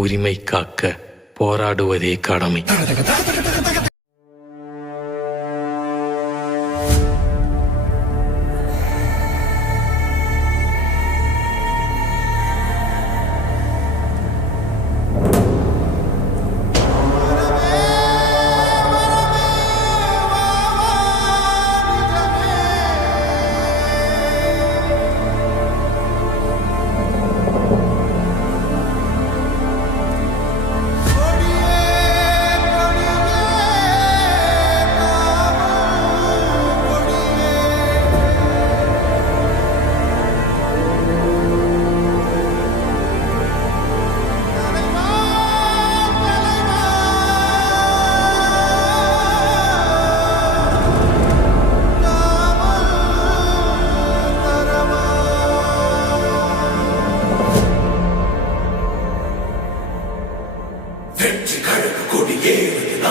உரிமை காக்க போராடுவதே கடமை.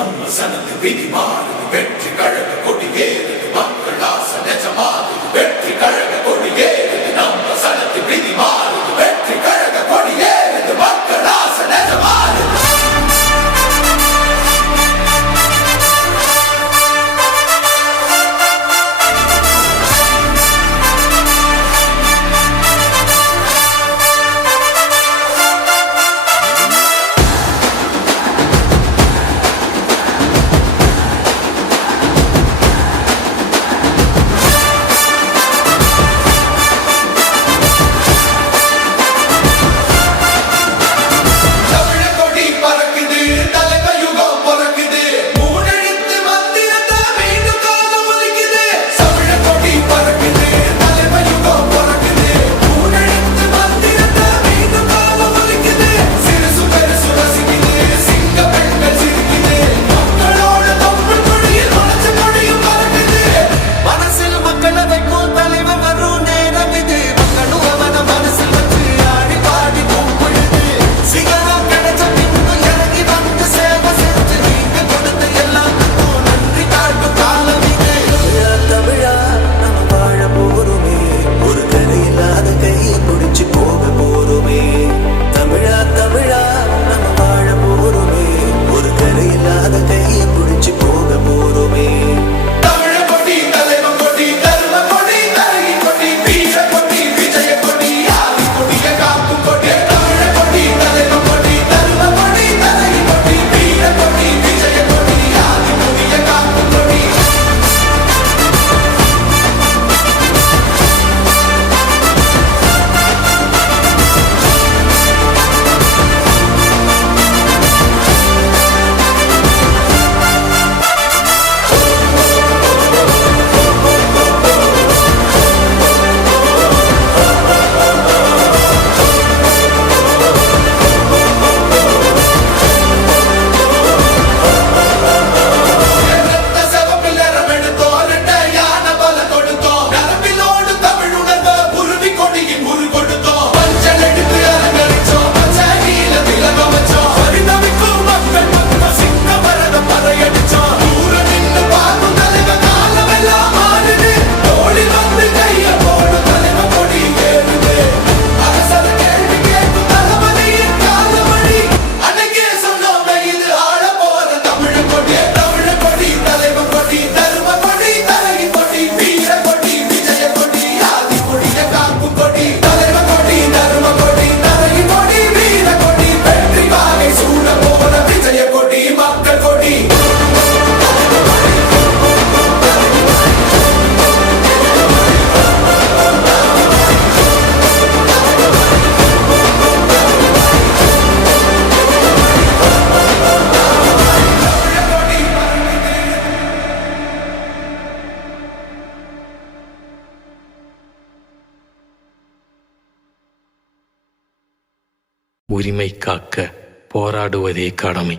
நம்ம சனது விதி மாறு வெற்றி கழகம் உரிமை காக்க போராடுவதே கடமை.